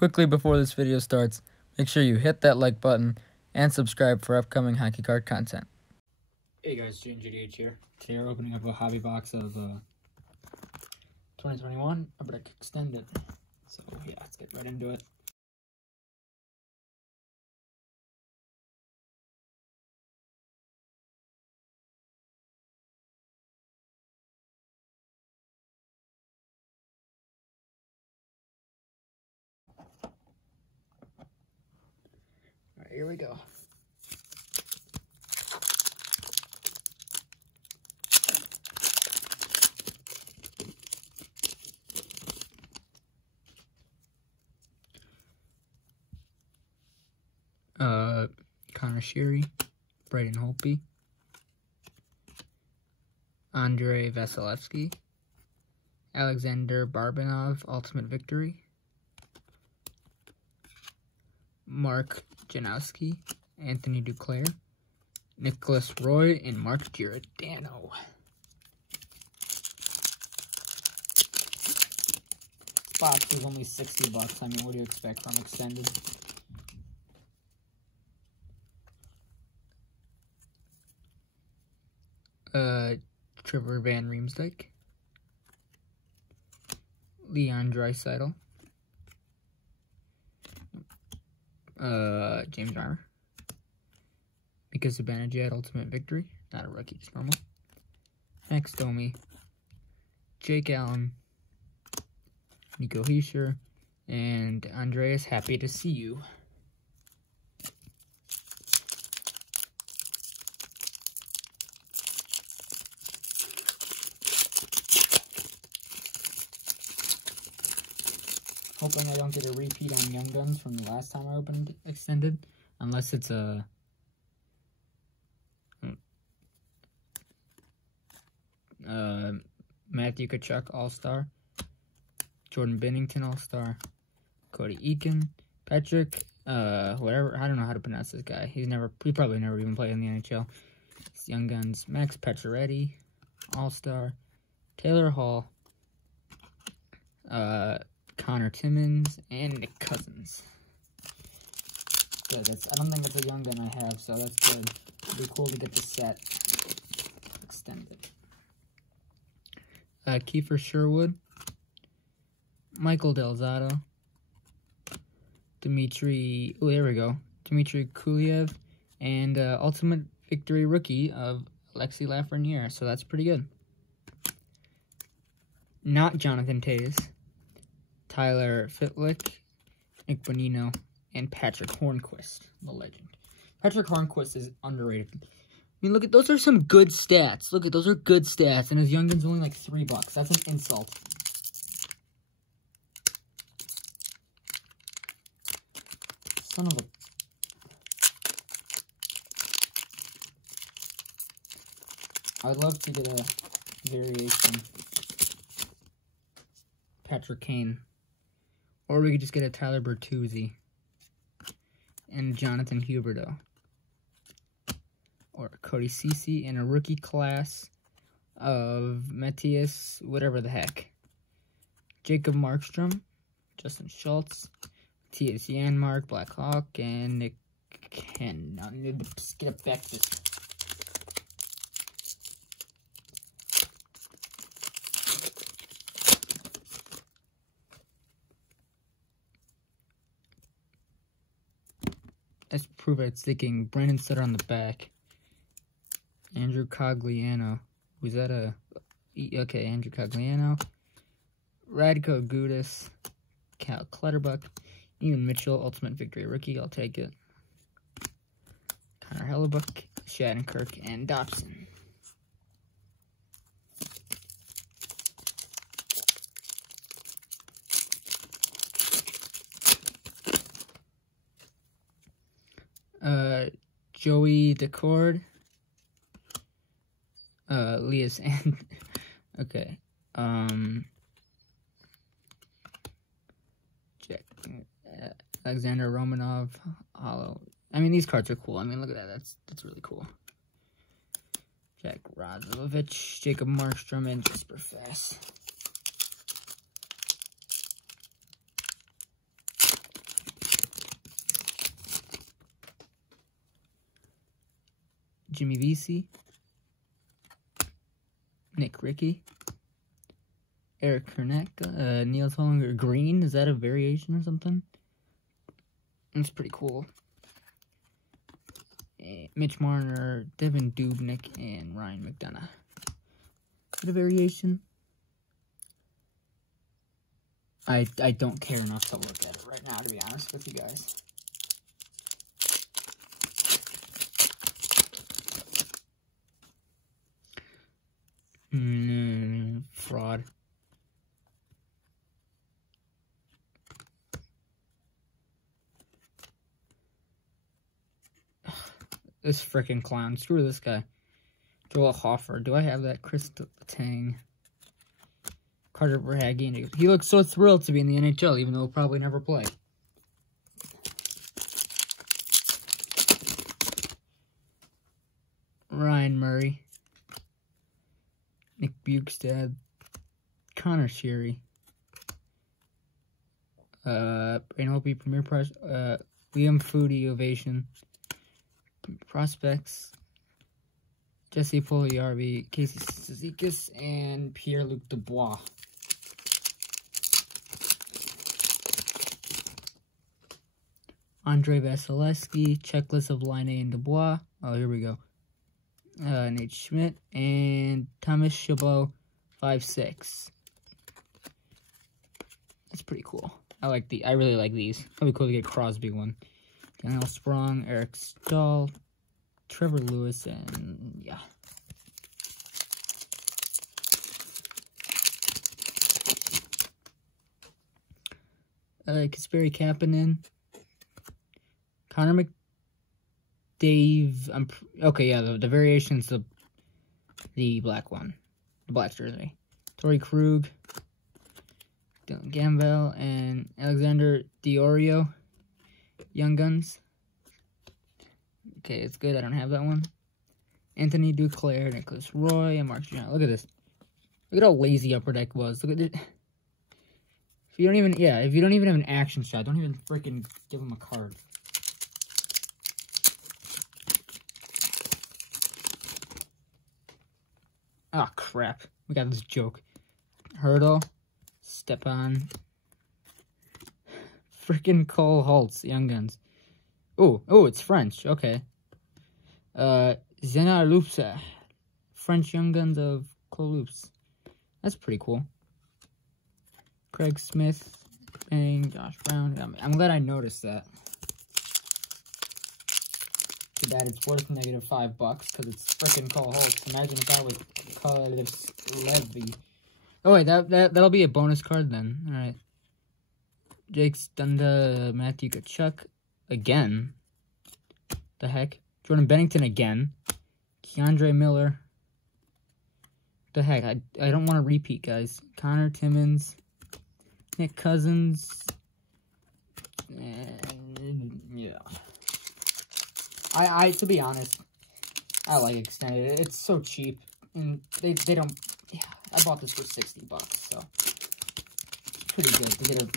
Quickly before this video starts, make sure you hit that like button and subscribe for upcoming hockey card content. Hey guys, GDH here. Today we're opening up a hobby box of 2021 Upper Deck Extended. So yeah, let's get right into it. Alright, here we go. Connor Sheary, Braden Holtby, Andrei Vasilevsky, Alexander Barabanov, Ultimate Victory, Mark Janowski, Anthony Duclair, Nicholas Roy, and Mark Giordano. Box is only $60. I mean, what do you expect from Extended? Trevor Van Riemsdyk, Leon Draisaitl, James Reimer, Mika Zibanejad, Ultimate Victory, not a rookie, just normal, Max Domi, Jake Allen, Nico Hischier, and Andreas, happy to see you. Hoping I don't get a repeat on Young Guns from the last time I opened Extended, unless it's a Matthew Tkachuk All-Star, Jordan Binnington All-Star, Cody Eakin, Patrick, whatever, I don't know how to pronounce this guy. He probably never even played in the NHL. It's Young Guns, Max Pacioretty, All-Star, Taylor Hall, Connor Timmins, and Nick Cousins. Good, I don't think it's a Young Gun I have, so that's good. It'd be cool to get the set Extended. Kiefer Sherwood, Michael Del Zotto, Dmitry Kuliev, and Ultimate Victory rookie of Alexi Lafreniere, so that's pretty good. Not Jonathan Toews, Tyler Fitlick, Nick Bonino, and Patrick Hornquist, the legend. Patrick Hornquist is underrated. I mean, look at those are some good stats. Look at those are good stats, and his Young Gun's only like $3. That's an insult. Son of a. I'd love to get a variation. Patrick Kane. Or we could just get a Tyler Bertuzzi and Jonathan Huberdeau. Or Cody Ceci and a rookie class of Matthias, whatever the heck. Jacob Markstrom, Justin Schultz, Matthias Janmark, Black Hawk, and Nick Ken. I need to get it back to this. Let's prove it's sticking. Brandon Sutter on the back. Andrew Cogliano. Was that a... Okay, Andrew Cogliano. Radko Gudas. Cal Clutterbuck. Ian Mitchell, Ultimate Victory rookie. I'll take it. Connor Hellebuck. Shattenkirk. And Dobson. Joey Decord, Lias and okay, Jack, Alexander Romanov, Hollow. I mean, these cards are cool. I mean, look at that. That's really cool. Jack Roslovich, Jacob Markstrom, and Jesper Fast. Jimmy Vesey, Nick Ricky, Eric Kernecka, Neil Tollinger Green. Is that a variation or something? That's pretty cool. Mitch Marner, Devin Dubnyk, and Ryan McDonough. Is that a variation? I don't care enough to look at it right now, to be honest with you guys. Fraud. This freaking clown. Screw this guy. Joel Hoffer. Do I have that? Chris Tang. Carter Verhaeghe. He looks so thrilled to be in the NHL, even though he'll probably never play. Ryan Murray. Nick Bjugstad. Connor Sheary. Brain Opie, Premier Prize. Liam Foodie, Ovation. Prospects. Jesse Puljujärvi, Casey Cizikas, and Pierre-Luc Dubois. Andre Vasilevsky, checklist of Line A and Dubois. Oh, here we go. Nate Schmidt, and Thomas Chabot, 5'6". That's pretty cool. I really like these. Probably cool to get Crosby one. Daniel Sprong, Eric Stahl, Trevor Lewis, and yeah. Kasperi Kapanen, Connor McDavid. Okay, yeah, the variation's the black one, the black jersey. Torrey Krug, Dylan Gamble, and Alexander Diorio, Young Guns. Okay, it's good. I don't have that one. Anthony Duclair, Nicholas Roy, and Mark Giordano. Look at this. Look at how lazy Upper Deck was. Look at it. If you don't even have an action shot, don't even freaking give him a card. Oh, crap. We got this joke. Hurdle. Stepan. Freaking Cole Holtz, Young Guns. Oh, it's French. Okay. Zena Lupsa. French Young Guns of Cole Loops. That's pretty cool. Craig Smith. Bang. Josh Brown. I'm glad I noticed that. Too bad it's worth -$5 because it's freaking Cole Holtz. Imagine if I was Levy. Oh wait, that'll be a bonus card then. All right. Jake Stunda, Matthew Tkachuk again. The heck? Jordan Bennington again. Keandre Miller. The heck? I don't want to repeat, guys. Connor Timmins. Nick Cousins. And yeah. I to be honest, I like Extended. It's so cheap, and they don't. Yeah, I bought this for $60, so it's pretty good to get a.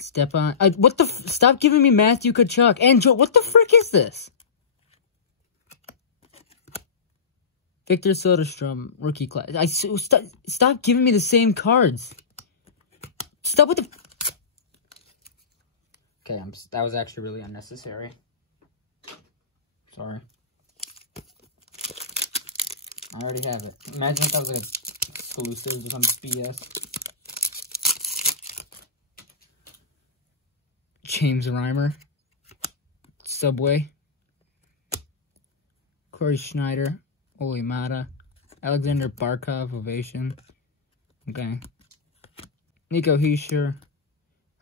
Stepan. What the? Stop giving me Matthew Tkachuk and Joe. What the frick is this? Victor Soderstrom, rookie class. Stop giving me the same cards. Stop with the. Okay, that was actually really unnecessary. Sorry. I already have it. Imagine if that was like an exclusive or some BS. James Reimer. Subway. Corey Schneider. Oli Mata. Alexander Barkov. Ovation. Okay. Nico Hischier.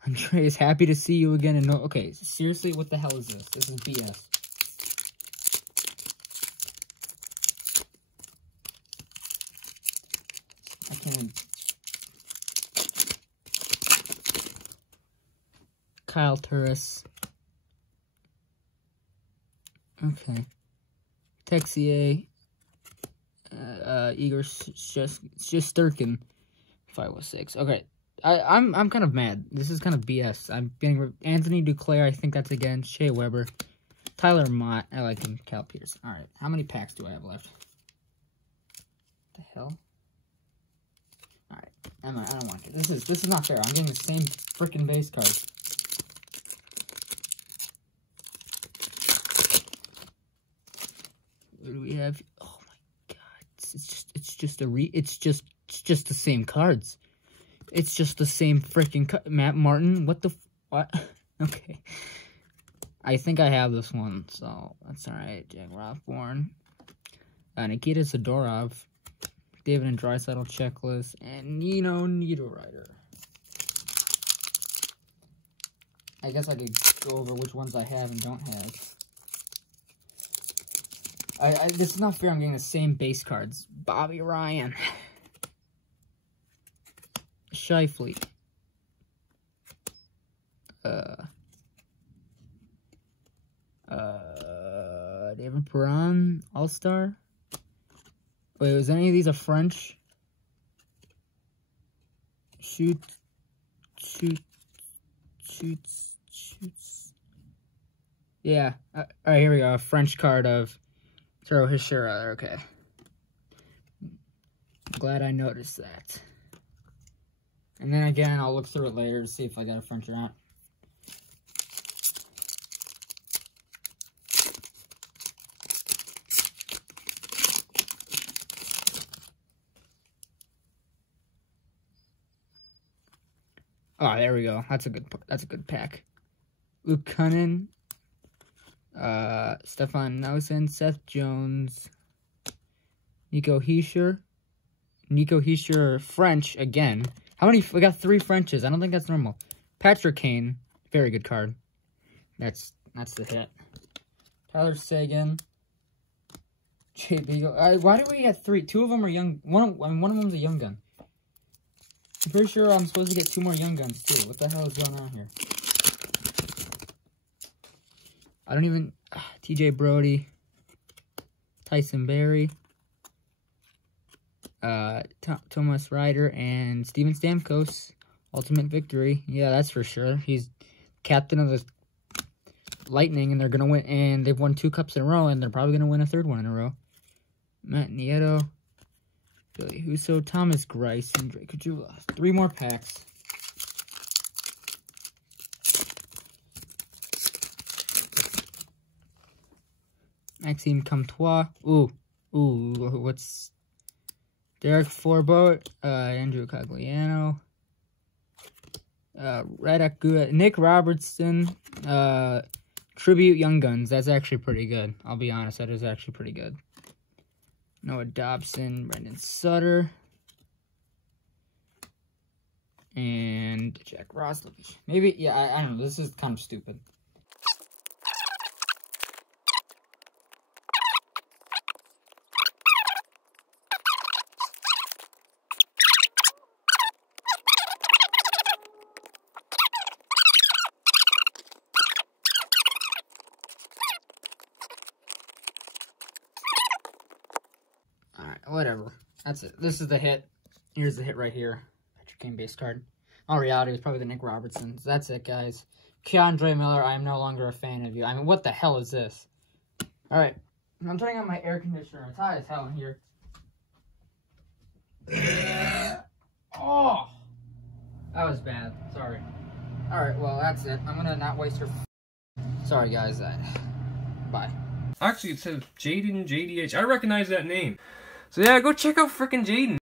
Andreas, happy to see you again. And no, okay, seriously, what the hell is this? This is BS. I can't. Kyle Turris. Okay. Texier. Igor Shesterkin. 506. Okay. I'm kind of mad. This is kind of BS. I'm getting Anthony Duclair. I think that's again. Shea Weber. Tyler Mott. I like him. Cal Peterson. All right. How many packs do I have left? What the hell? All right. I don't want it. This is not fair. I'm getting the same freaking base card. What do we have? Oh my god! It's just the same cards. It's just the same freaking Matt Martin. What the what? Okay. I think I have this one, so that's all right. Jack Rothborn, Nikita Zadorov, David and Draisaitl checklist, and Nino Niederreiter. I guess I could go over which ones I have and don't have. This is not fair. I'm getting the same base cards. Bobby Ryan, Scheifele, David Perron, All-Star. Wait, was any of these a French? Shoots. Yeah. All right, here we go. A French card of Taro Hishira. Okay. I'm glad I noticed that. And then again, I'll look through it later to see if I got a French or not. Oh, there we go. That's a good pack. Luke Cunnin, Stefan Nelson, Seth Jones, Nico Hischier, French again. How many? We got 3 Frenches. I don't think that's normal. Patrick Kane, very good card. That's the hit. Tyler Seguin, Jay Beagle. Why do we get 3? 2 of them are young. One of them's a young gun. I'm pretty sure I'm supposed to get 2 more young guns, too. What the hell is going on here? I don't even... TJ Brody. Tyson Berry. Thomas Ryder and Steven Stamkos. Ultimate victory. Yeah, that's for sure. He's captain of the Lightning, and they're going to win. And they've won 2 cups in a row, and they're probably going to win a 3rd one in a row. Matt Nieto. Billy Husso, Thomas Greiss, and Drake Caggiula. 3 more packs. Maxime Comtois. Ooh, what's... Derek Forbort, Andrew Cogliano. Radek Guda, Nick Robertson. Tribute Young Guns. That's actually pretty good. I'll be honest, that is actually pretty good. Noah Dobson, Brendan Sutter, and Jack Roslovic. Maybe, yeah, I don't know. This is kind of stupid. Whatever. That's it. This is the hit. Here's the hit right here. Patrick Kane base card. All reality, it's probably the Nick Robertsons. That's it, guys. Keandre Miller, I am no longer a fan of you. I mean, what the hell is this? All right. I'm turning on my air conditioner. It's hot as hell in here. Oh! That was bad. Sorry. All right, well, that's it. I'm going to not waste your... Sorry, guys. Bye. Actually, it says Jaden JDH. I recognize that name. So yeah, go check out frickin' Jaden.